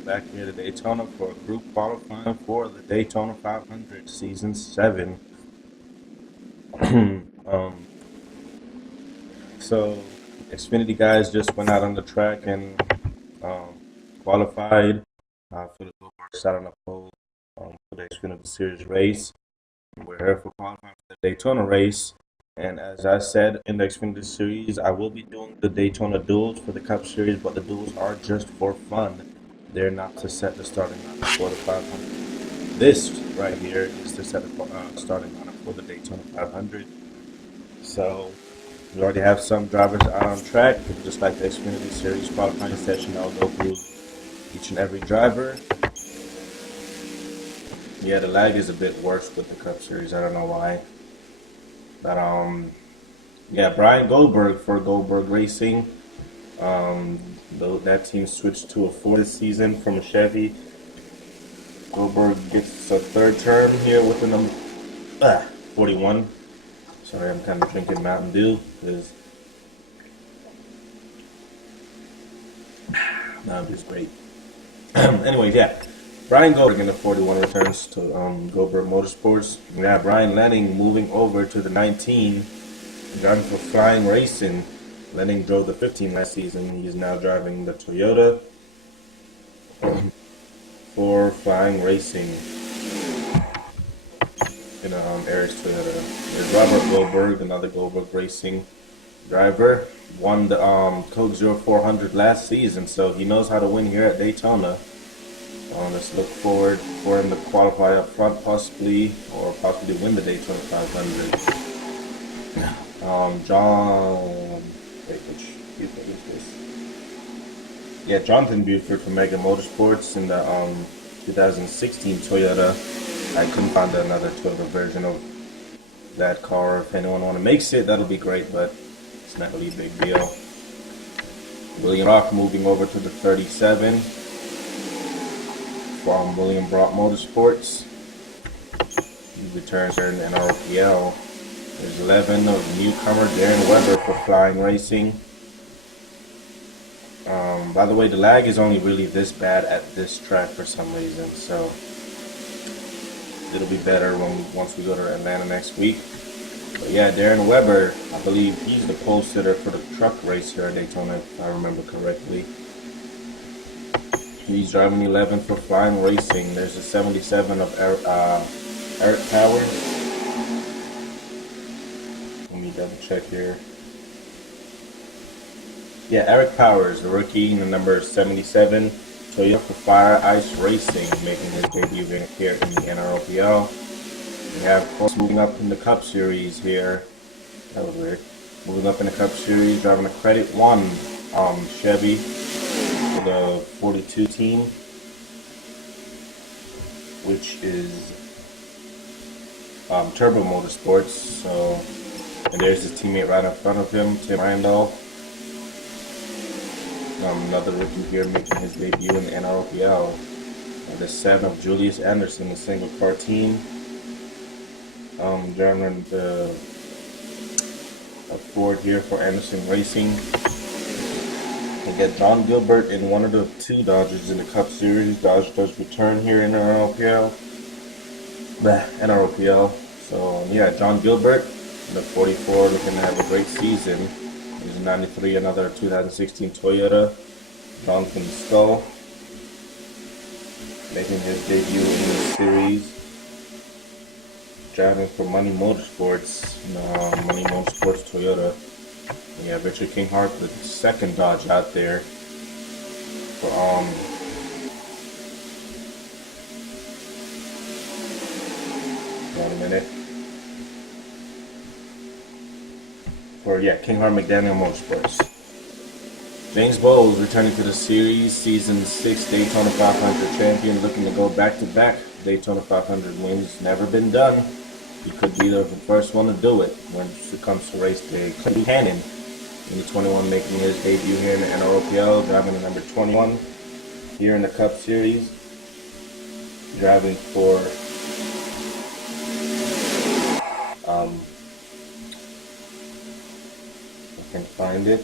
back here to Daytona for group qualifying for the Daytona 500 Season 7. um, so, Xfinity guys just went out on the track and um, qualified for the go-kart side on the pole for the Xfinity Series race. We're here for qualifying for the Daytona race. And as I said in the Xfinity Series, I will be doing the Daytona duels for the Cup Series, but the duels are just for fun. They're not to set the starting lineup for the 500. This right here is to set the starting lineup for the Daytona 500. So we already have some drivers out on track, just like the Xfinity Series qualifying session. I'll go through each and every driver. Yeah, the lag is a bit worse with the Cup Series. I don't know why. But yeah, Brian Goldberg for Goldberg Racing. That team switched to a Ford this season from a Chevy. Goldberg gets a third term here with the number 41. Sorry, I'm kind of drinking Mountain Dew because Mountain Dew's great. Anyways, yeah. Brian Goldberg in the 41 returns to Goldberg Motorsports. Yeah, Brian Lenning moving over to the 19, driving for Flying Racing. Lenning drove the 15 last season. He's now driving the Toyota for Flying Racing in Eric's Toyota. There's Robert Goldberg, another Goldberg Racing driver. Won the Coke 0400 last season, so he knows how to win here at Daytona. Let's look forward for him to qualify up front, possibly win the Daytona 500. What is this? Yeah, Jonathan Buford from Mega Motorsports in the 2016 Toyota. I couldn't find another Toyota version of that car. If anyone want to make it, that'll be great, but it's not really a big deal. William Rock moving over to the 37. From William Brock Motorsports. He returns here in Nropl. There's 11 of newcomer Darren Weber for Flying Racing. By the way, the lag is only really this bad at this track for some reason, so it'll be better once we go to Atlanta next week. But yeah, Darren Weber, I believe he's the pole sitter for the truck race here at Daytona, if I remember correctly. He's driving 11 for Flying Racing. There's a 77 of Eric Powers. Let me double check here. Yeah, Eric Powers, the rookie, in the number 77. Toyota for Fire Ice Racing, making his debut here in the Nropl. We have, of course, moving up in the Cup Series here. That was weird. Moving up in the Cup Series, driving a Credit One Chevy. The 42 team, which is Turbo Motorsports. So, and there's his teammate right in front of him, Tim Randolph. Another rookie here making his debut in the Nropl. The 7 of Julius Anderson, the single car team. Driving the Ford here for Anderson Racing. We get John Gilbert in one of the 2 Dodgers in the Cup Series. Dodge does return here in the Nropl. So yeah, John Gilbert in the 44, looking to have a great season. He's a 93, another 2016 Toyota. Jonathan Skull making his debut in the series. Driving for Money Motorsports, Money Motorsports Toyota. We have Richard Kinghart, the second Dodge out there. For one minute. Kinghart McDaniel Motorsports. James Bowles returning to the series, season 6 Daytona 500 champion, looking to go back-to-back Daytona 500 wins. Never been done. He could be the first one to do it when it comes to race day. Cody Cannon in the 21, making his debut here in the Nropl, driving the number 21 here in the Cup Series. Driving for I can find it.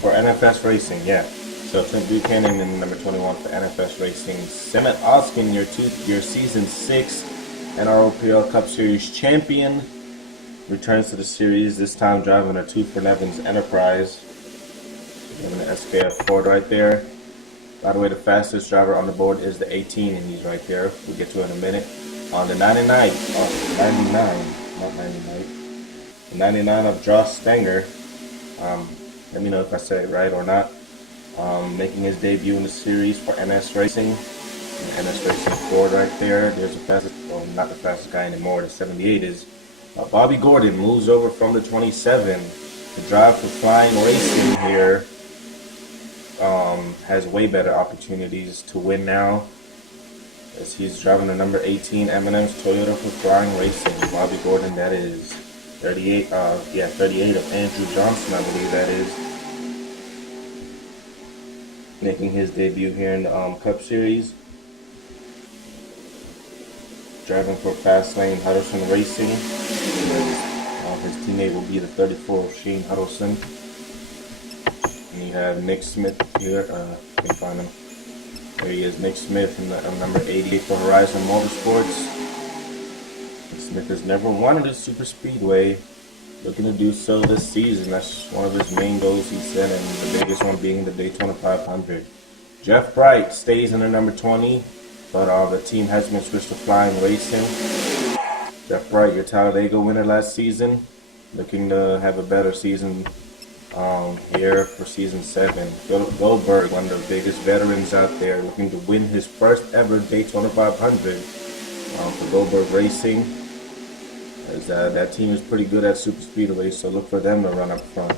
For NFS Racing, yeah. So Trent Buchanan in number 21 for NFS Racing. Samet Oskin, your season 6 Nropl Cup Series champion, returns to the series. This time driving a 2 for Nevins Enterprise. Having an SKF Ford right there. By the way, the fastest driver on the board is the 18, and he's right there. We'll get to it in a minute. On the 99, not 99. The 99 of Josh Stenger. Let me know if I said it right or not. Making his debut in the series for NS Racing. NS Racing Ford right there. There's the fastest, well, not the fastest guy anymore. The 78 is Bobby Gordon. Moves over from the 27 to drive for Flying Racing here. Has way better opportunities to win now, as he's driving the number 18 M&M's Toyota for Flying Racing. Bobby Gordon, that is 38. 38 of Andrew Johnson, I believe that is. Making his debut here in the Cup Series. Driving for Fastlane Huddleston Racing. His teammate will be the 34 of Shane Huddleston. And you have Nick Smith here. I can find him. There he is, Nick Smith, in the number 88 for Horizon Motorsports. Nick Smith has never won at a super speedway. Looking to do so this season. That's one of his main goals, he said, and the biggest one being the Daytona 500. Jeff Bright stays in the number 20, but the team has been switched to Flying Racing. Jeff Bright, your Talladega winner last season, looking to have a better season here for season 7. Philip Goldberg, one of the biggest veterans out there, looking to win his first ever Daytona 500 for Goldberg Racing. As that team is pretty good at super speedway, so look for them to run up front.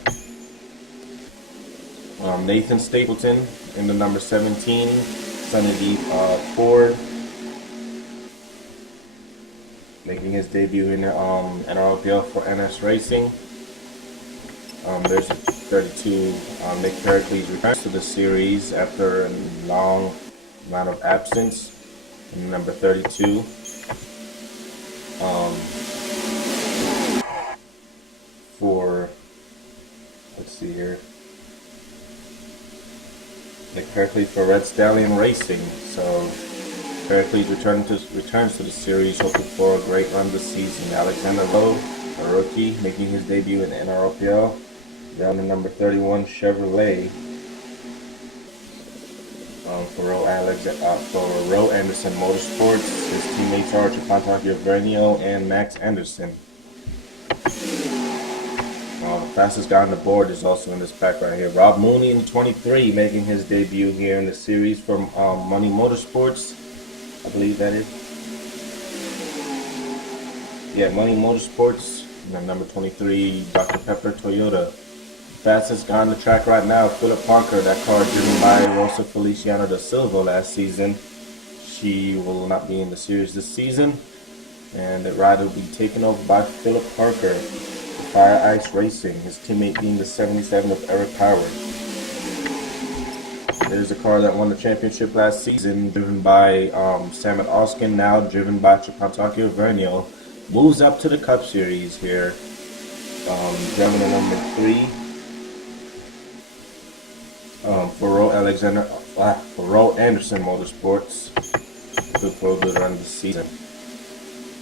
Nathan Stapleton in the number 17, Sunny D Ford, making his debut in the Nropl for NS Racing. There's a 32. Nick Pericles returns to the series after a long amount of absence in number 32. Let's see here, Nick Pericles for Red Stallion Racing. So Pericles returns to the series, hoping for a great run this season. Alexander Lowe, a rookie, making his debut in the Nropl. Down to number 31 Chevrolet for Roe Anderson Motorsports. His teammates are Chipantaque Vernio and Max Anderson. The fastest guy on the board is also in this pack right here. Rob Mooney in 23, making his debut here in the series from Money Motorsports. I believe that is. Yeah, Money Motorsports. And number 23, Dr. Pepper Toyota. Fastest guy on the track right now, Philip Parker. That car driven by Rosa Feliciano da Silva last season. She will not be in the series this season, and the ride will be taken over by Philip Parker, Fire Ice Racing, his teammate being the 77 of Eric Howard. There's a car that won the championship last season, driven by Samet Oskin, now driven by Chipantaque Vernio. Moves up to the Cup Series here. Driving the number 3 for Roe Anderson Motorsports. Good for a good run this season.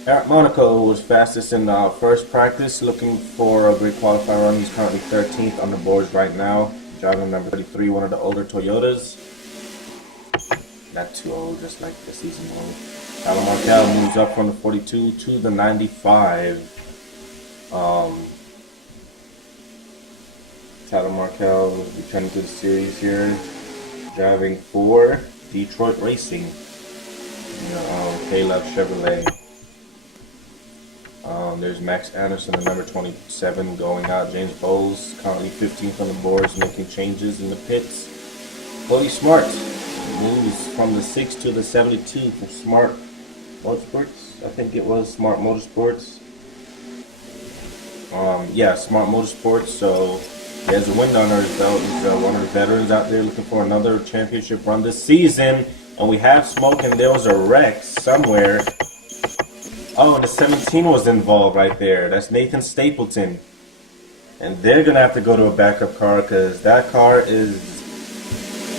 Eric Monaco was fastest in the first practice, looking for a great qualifying run. He's currently 13th on the boards right now, driving number 33, one of the older Toyotas. Not too old, just like the season one. Tyler Markell moves up from the 42 to the 95. Tyler Markell returning to the series here, driving for Detroit Racing. Caleb Chevrolet. There's Max Anderson, the number 27, going out. James Bowles, currently 15th on the boards, making changes in the pits. Cody Smart moves from the 6 to the 72 for Smart Motorsports. I think it was Smart Motorsports. Smart Motorsports. So he has a win under his belt. He's one of the veterans out there looking for another championship run this season. And we have smoke, and there was a wreck somewhere. Oh, the 17 was involved right there. That's Nathan Stapleton. And they're going to have to go to a backup car because that car is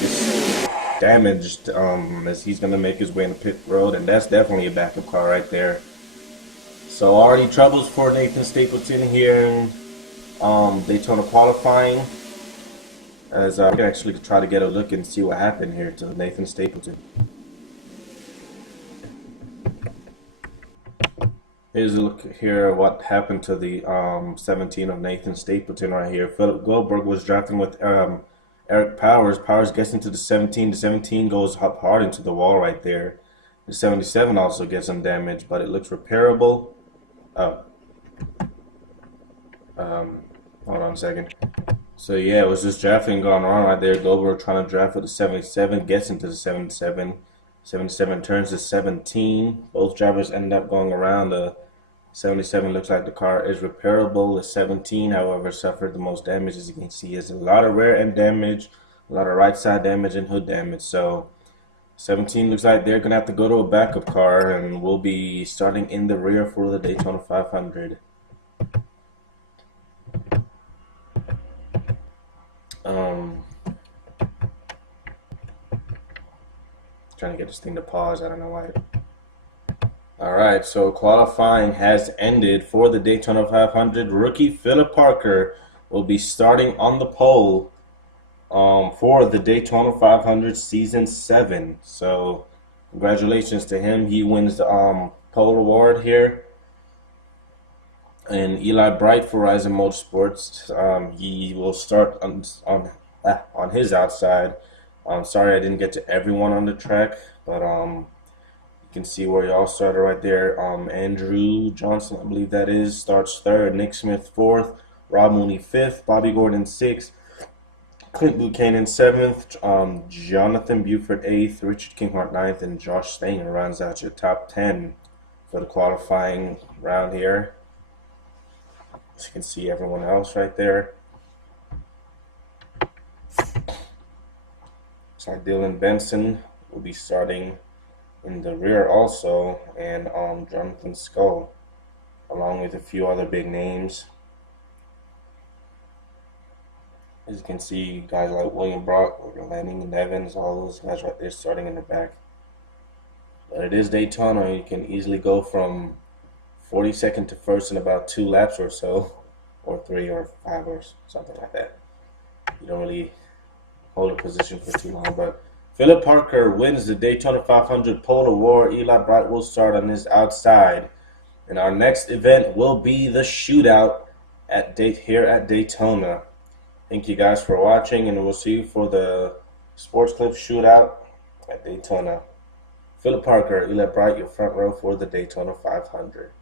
is damaged as he's going to make his way in the pit road, and that's definitely a backup car right there. So already troubles for Nathan Stapleton here in Daytona qualifying, as we can actually try to get a look and see what happened here to Nathan Stapleton. Here's a look here at what happened to the 17 of Nathan Stapleton right here. Philip Goldberg was drafting with Eric Powers. Powers gets into the 17. The 17 goes up hard into the wall right there. The 77 also gets some damage, but it looks repairable. Oh. Hold on a second. So yeah, it was just drafting going on right there. Goldberg trying to draft with the 77, gets into the 77. 77 turns to 17. Both drivers end up going around. The 77 looks like the car is repairable. The 17, however, suffered the most damage. As you can see, has a lot of rear end damage, a lot of right side damage, and hood damage. So 17 looks like they're going to have to go to a backup car, and we'll be starting in the rear for the Daytona 500. Trying to get this thing to pause. I don't know why. Alright, so qualifying has ended for the Daytona 500. Rookie Philip Parker will be starting on the pole for the Daytona 500 Season 7. So congratulations to him. He wins the pole award here. And Eli Bright for Rising Motorsports, he will start on his outside. Sorry I didn't get to everyone on the track, but you can see where y'all started right there. Andrew Johnson, I believe that is, starts third. Nick Smith fourth. Rob Mooney fifth. Bobby Gordon sixth. Clint Buchanan seventh. Jonathan Buford eighth. Richard Kinghart ninth. And Josh Stanger rounds out your top 10 for the qualifying round here. As you can see everyone else right there. Looks like Dylan Benson will be starting in the rear also, and Jonathan Skull, along with a few other big names. As you can see, guys like William Brock, Lanning and Evans, all those guys right there starting in the back. But it is Daytona. You can easily go from 42nd to first in about 2 laps or so, or 3 or 5 or something like that. You don't really hold a position for too long, but Philip Parker wins the Daytona 500 pole award. Eli Bright will start on his outside, and our next event will be the shootout here at Daytona. Thank you guys for watching, and we'll see you for the Sports Clip shootout at Daytona. Philip Parker, Eli Bright, your front row for the Daytona 500.